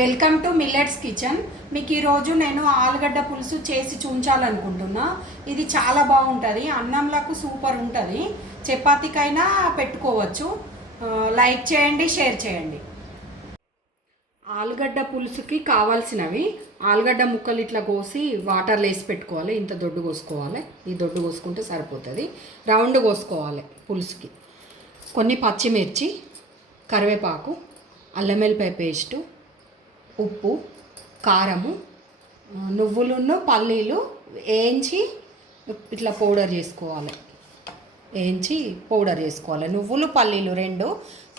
Welcome to millets kitchen. మీకు ఈరోజు నేను ఆలుగడ్డ పులుసు చేసి చూపించాలనుకుంటున్నా. ఇది చాలా బాగుంటుంది, అన్నంలకు సూపర్ ఉంటుంది, చపాతీకైనా పెట్టుకోవచ్చు. లైక్ చేయండి, షేర్ చేయండి. ఆలుగడ్డ పులుసుకి కావాల్సినవి: ఆలుగడ్డ ముక్కలు ఇట్లా కోసి వాటర్లో వేసి పెట్టుకోవాలి. ఇంత దొడ్డు కోసుకోవాలి, ఈ దొడ్డు కోసుకుంటే సరిపోతుంది. రౌండ్ కోసుకోవాలి పులుసుకి. కొన్ని పచ్చిమిర్చి, కరివేపాకు, అల్లం వెల్లిపాయ పేస్టు, ఉప్పు, కారము, నువ్వులను పల్లీలు వేయించి ఇట్లా పౌడర్ చేసుకోవాలి. నువ్వులు పల్లీలు రెండు,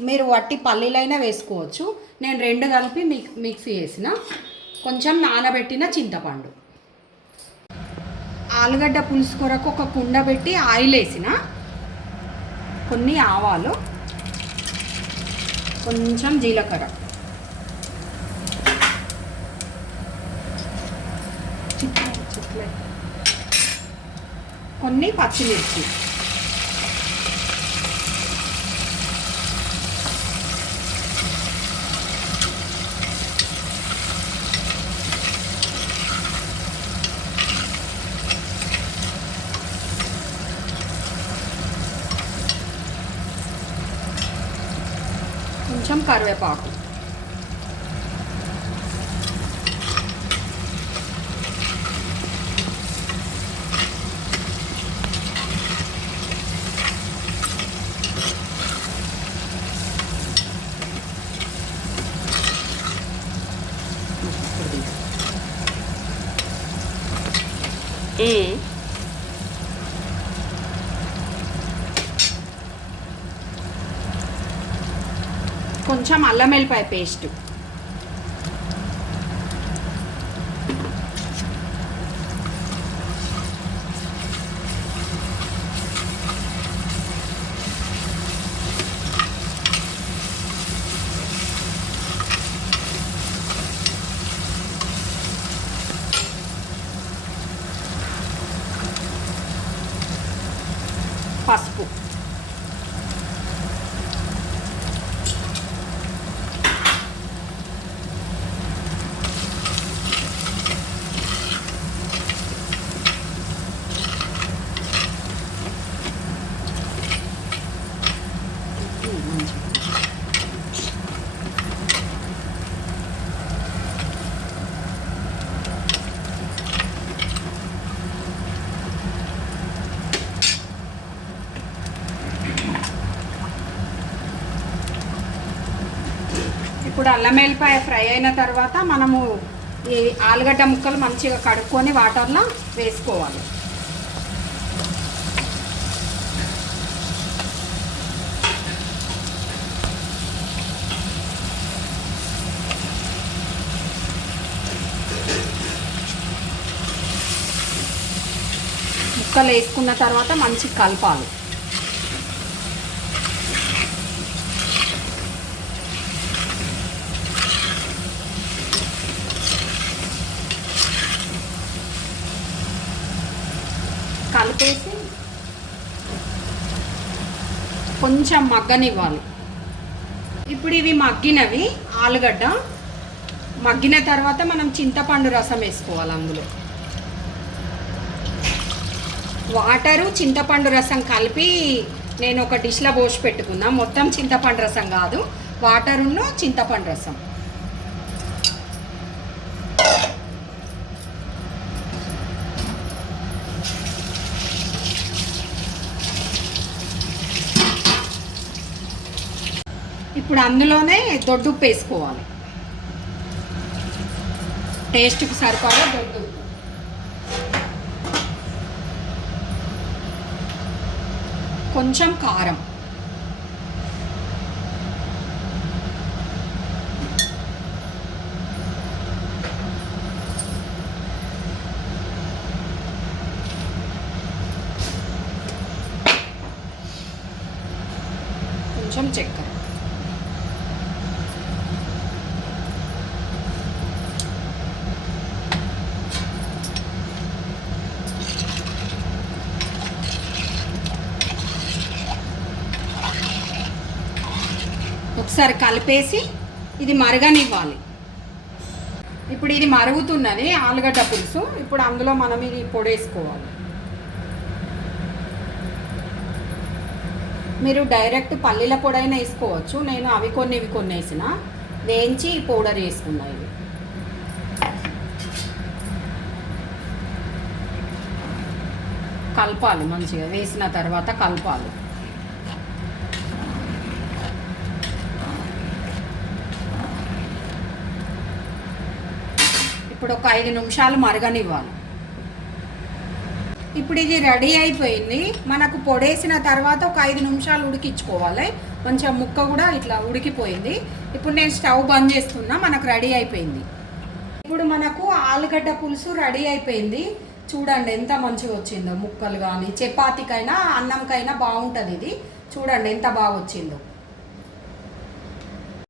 మీరు వట్టి పల్లీలైనా వేసుకోవచ్చు. నేను రెండు కలిపి మిక్సీ వేసిన. కొంచెం నానబెట్టిన చింతపండు. ఆలుగడ్డ పులుసు కొరకు ఒక కుండ పెట్టి ఆయిల్ వేసిన. కొన్ని ఆవాలు, కొంచెం జీలకర్ర, కొన్ని పచ్చిమిర్చి, కొంచెం కరివేపాకు, కొంచెం అల్లం వెల్లిపాయ పేస్ట్, పసుపు, ఇప్పుడు అల్లం వెల్లిపాయ ఫ్రై అయిన తర్వాత మనము ఈ ఆలుగడ్డ ముక్కలు మంచిగా కడుక్కొని వాటర్లో వేసుకోవాలి. ముక్కలు వేసుకున్న తర్వాత మంచిగా కలపాలి. కలిపేసి కొంచెం మగ్గనివ్వాలి. ఇప్పుడు ఇవి మగ్గినవి. ఆలుగడ్డ మగ్గిన తర్వాత మనం చింతపండు రసం వేసుకోవాలి. అందులో వాటరు, చింతపండు రసం కలిపి నేను ఒక డిష్లో పోసి పెట్టుకున్నా. మొత్తం చింతపండు రసం కాదు, వాటరును చింతపండు రసం. ఇప్పుడు అందులోనే దొడ్డుప్పు వేసుకోవాలి. టేస్ట్కి సరిపడా దొడ్డుప్పు, కొంచెం కారం, కొంచెం చక్కెర. ఒకసారి కలిపేసి ఇది మరగనివ్వాలి. ఇప్పుడు ఇది మరుగుతున్నది ఆలుగడ్డ పులుసు. ఇప్పుడు అందులో మనం ఇది పొడేసుకోవాలి. మీరు డైరెక్ట్ పల్లీల పొడైనా వేసుకోవచ్చు. నేను అవి కొన్ని ఇవి కొన్ని వేసిన వేయించి పౌడర్ వేసుకున్నా. ఇది కలపాలి మంచిగా, వేసిన తర్వాత కలపాలి. ఇప్పుడు ఒక 5 నిమిషాలు మరగనివ్వాలి. ఇప్పుడు ఇది రెడీ అయిపోయింది. మనకు పొడేసిన తర్వాత ఒక 5 నిమిషాలు ఉడికించుకోవాలి. మంచిగా ముక్క కూడా ఇట్లా ఉడికిపోయింది. ఇప్పుడు నేను స్టవ్ బంద్ చేస్తున్నా. మనకు రెడీ అయిపోయింది. ఇప్పుడు మనకు ఆలుగడ్డ పులుసు రెడీ అయిపోయింది. చూడండి ఎంత మంచిగా వచ్చిందో. ముక్కలు కానీ చపాతీకైనా అన్నంకైనా బాగుంటుంది ఇది. చూడండి ఎంత బాగా వచ్చిందో.